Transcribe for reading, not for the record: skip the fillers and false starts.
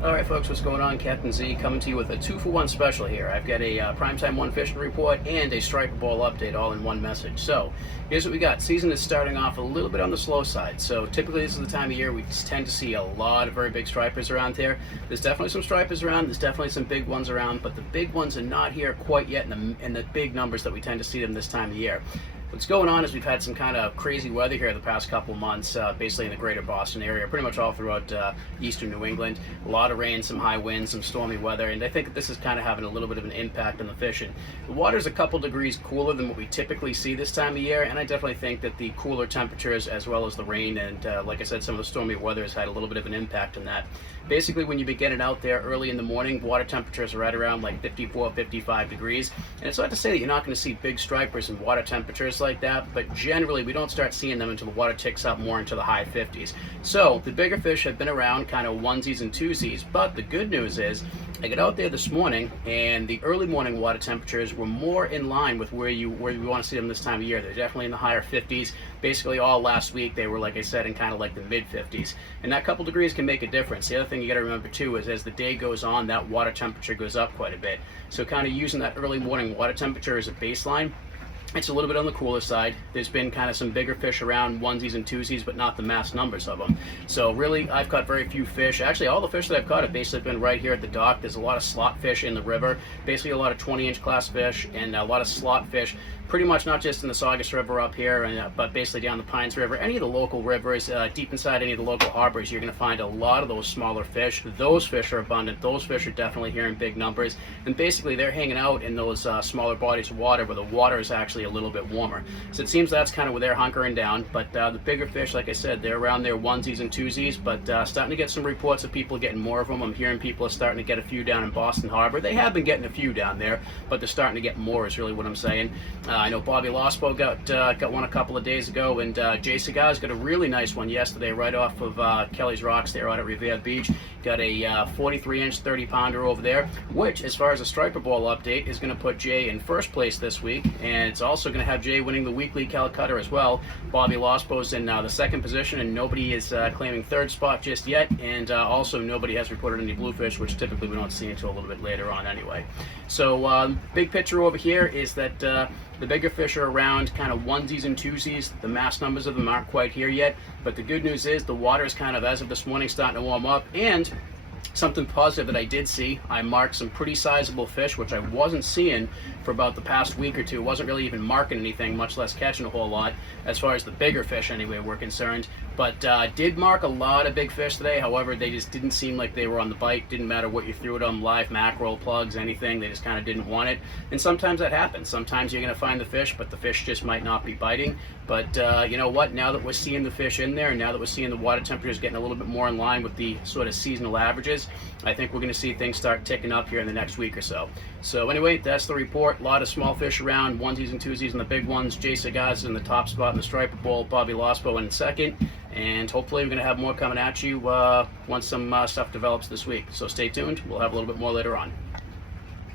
All right, folks, what's going on? Captain Z coming to you with a 2-for-1 special here. I've got a primetime one fishing report and a striper ball update all in one message. So here's what we got. Season is starting off a little bit on the slow side. So typically this is the time of year we tend to see a lot of very big stripers around here. There's definitely some stripers around. There's definitely some big ones around, but the big ones are not here quite yet in the big numbers that we tend to see them this time of year. What's going on is we've had some kind of crazy weather here the past couple of months, basically in the greater Boston area, pretty much all throughout eastern New England. A lot of rain, some high winds, some stormy weather, and I think that this is kind of having a little bit of an impact on the fishing. The water's a couple degrees cooler than what we typically see this time of year, and I definitely think that the cooler temperatures as well as the rain and, like I said, some of the stormy weather has had a little bit of an impact on that. Basically, when you be getting out there early in the morning, water temperatures are right around like 54, 55 degrees, and it's not to say that you're not going to see big stripers and water temperatures like that, but generally we don't start seeing them until the water ticks up more into the high 50s. So the bigger fish have been around kind of onesies and twosies, but the good news is I got out there this morning and the early morning water temperatures were more in line with where we want to see them this time of year. They're definitely in the higher 50s. Basically all last week they were, like I said, in kind of like the mid 50s, and that couple degrees can make a difference. The other thing you got to remember too is as the day goes on, that water temperature goes up quite a bit. So kind of using that early morning water temperature as a baseline, it's a little bit on the cooler side. There's been kind of some bigger fish around, onesies and twosies, but not the mass numbers of them. So really, I've caught very few fish. Actually, all the fish that I've caught have basically been right here at the dock. There's a lot of slot fish in the river, basically a lot of 20-inch class fish and a lot of slot fish, pretty much not just in the Saugus River up here, but basically down the Pines River. Any of the local rivers, deep inside any of the local harbors, you're going to find a lot of those smaller fish. Those fish are abundant. Those fish are definitely here in big numbers. And basically, they're hanging out in those smaller bodies of water where the water is actually a little bit warmer. So it seems that's kind of where they're hunkering down. But the bigger fish, like I said, they're around their onesies and twosies, but starting to get some reports of people getting more of them. I'm hearing people are starting to get a few down in Boston Harbor. They have been getting a few down there, but they're starting to get more is really what I'm saying. I know Bobby Lospo got one a couple of days ago, and Jay Cigars got a really nice one yesterday right off of Kelly's Rocks there out at Revere Beach. Got a 43-inch 30-pounder over there, which, as far as a striper ball update, is going to put Jay in first place this week, and it's also going to have Jay winning the weekly Calicut as well. Bobby Lospo's in the second position, and nobody is claiming third spot just yet, and also nobody has reported any bluefish, which typically we don't see until a little bit later on anyway. So big picture over here is that the bigger fish are around kind of onesies and twosies. The mass numbers of them aren't quite here yet, but the good news is the water is kind of, as of this morning, starting to warm up. And something positive that I did see, I marked some pretty sizable fish, which I wasn't seeing for about the past week or two. Wasn't really even marking anything, much less catching a whole lot, as far as the bigger fish anyway were concerned. But did mark a lot of big fish today. However, they just didn't seem like they were on the bite. Didn't matter what you threw at them, live mackerel, plugs, anything. They just kind of didn't want it. And sometimes that happens. Sometimes you're going to find the fish, but the fish just might not be biting. But you know what? Now that we're seeing the fish in there, and now that we're seeing the water temperatures getting a little bit more in line with the sort of seasonal averages, I think we're going to see things start ticking up here in the next week or so. So anyway, that's the report. A lot of small fish around, onesies and twosies and the big ones. Jay Cigars in the top spot in the striper bowl, Bobby Lospo in second. And hopefully we're going to have more coming at you once some stuff develops this week. So stay tuned. We'll have a little bit more later on.